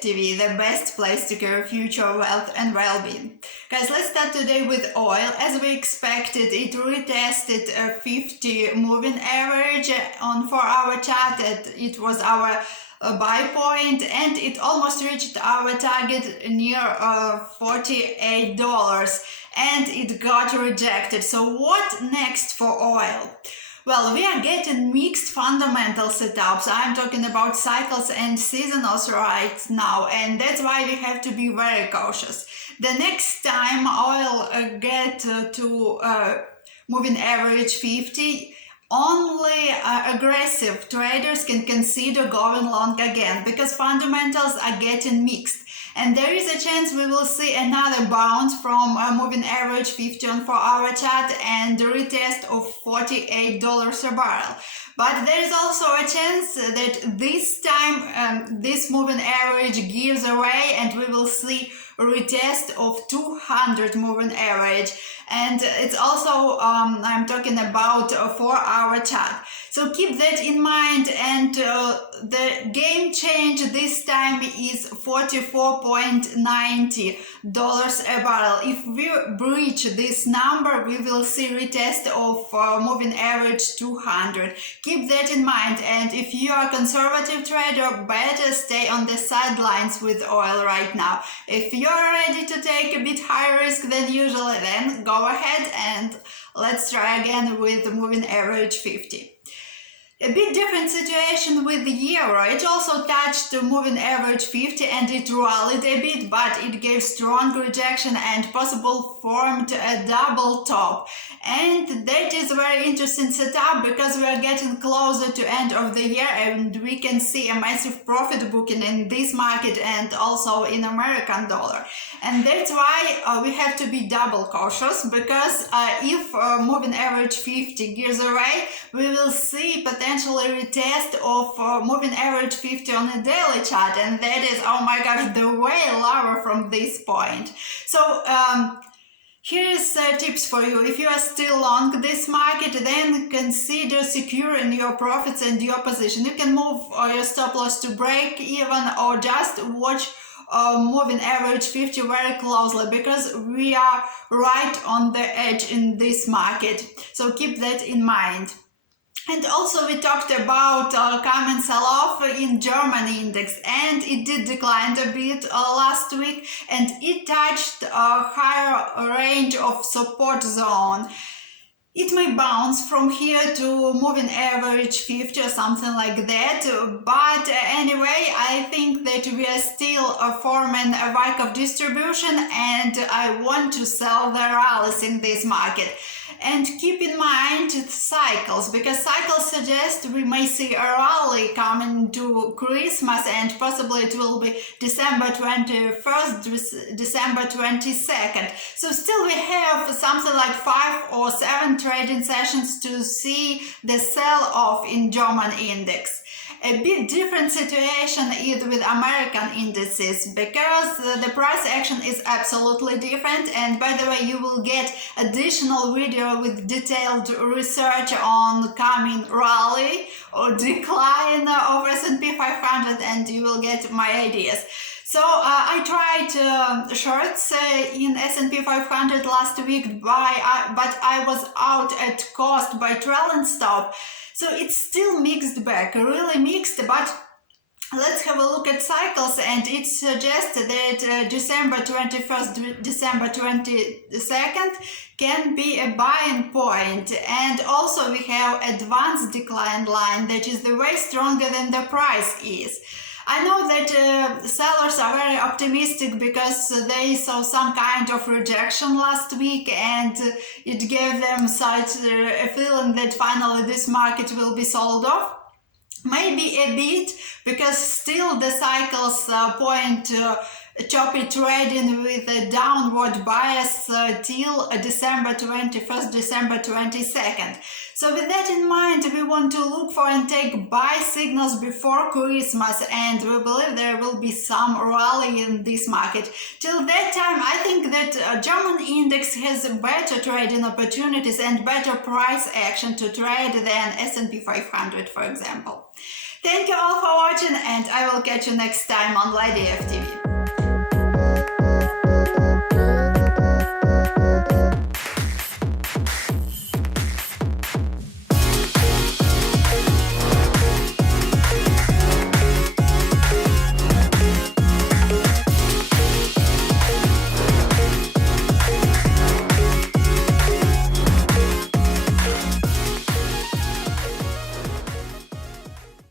TV, the best place to carry future wealth and well-being. Guys, let's start today with oil. As we expected, it retested a 50 moving average on 4-hour chart. It was our buy point, and it almost reached our target near $48, and it got rejected. So what next for oil? Well, we are getting mixed fundamental setups. I'm talking about cycles and seasonals right now, and that's why we have to be very cautious. The next time oil get to moving average 50, only aggressive traders can consider going long again, because fundamentals are getting mixed. And there is a chance we will see another bounce from moving average 50 on 4-hour chart and the retest of $48 a barrel. But there is also a chance that this time this moving average gives away and we will see a retest of 200 moving average. And it's also, I'm talking about a 4-hour chart. So keep that in mind, and the game change this time is $44.90 a barrel. If we breach this number, we will see retest of moving average 200. Keep that in mind, and if you are a conservative trader, better stay on the sidelines with oil right now. If you are ready to take a bit higher risk than usual, then go ahead and let's try again with the moving average 50. A bit different situation with the euro. It also touched the moving average 50 and it rallied a bit, but it gave strong rejection and possible formed a double top. And that is a very interesting setup because we are getting closer to end of the year and we can see a massive profit booking in this market and also in American dollar. And that's why we have to be double cautious, because if moving average 50 gears away, we will see potentially retest of moving average 50 on a daily chart, and that is, oh my gosh, the way lower from this point. So here's tips for you. If you are still long this market, then consider securing your profits and your position. You can move your stop loss to break even, or just watch moving average 50 very closely, because we are right on the edge in this market. So keep that in mind. And also we talked about coming sell-off in German index, and it did decline a bit last week, and it touched a higher range of support zone. It may bounce from here to moving average 50 or something like that, but anyway, I think that we are still forming a arc of distribution, and I want to sell the rallies in this market. And keep in mind cycles, because cycles suggest we may see a rally coming to Christmas, and possibly it will be December 21st, December 22nd. So still we have something like 5 or 7 trading sessions to see the sell-off in German index. A bit different situation is with American indices, because the price action is absolutely different. And by the way, you will get additional video with detailed research on coming rally or decline of S&P 500, and you will get my ideas. So I tried shorts in S&P 500 last week, but I was out at cost by trailing stop. So it's still mixed back, really mixed, but let's have a look at cycles, and it suggests that December 21st, December 22nd can be a buying point. And also we have advanced decline line that is the way stronger than the price is. I know that sellers are very optimistic because they saw some kind of rejection last week, and it gave them such a feeling that finally this market will be sold off. Maybe a bit, because still the cycles point choppy trading with a downward bias till December 21st, December 22nd. So with that in mind, we want to look for and take buy signals before Christmas, and we believe there will be some rally in this market. Till that time, I think that German index has better trading opportunities and better price action to trade than S&P 500, for example. Thank you all for watching, and I will catch you next time on Lady FTV.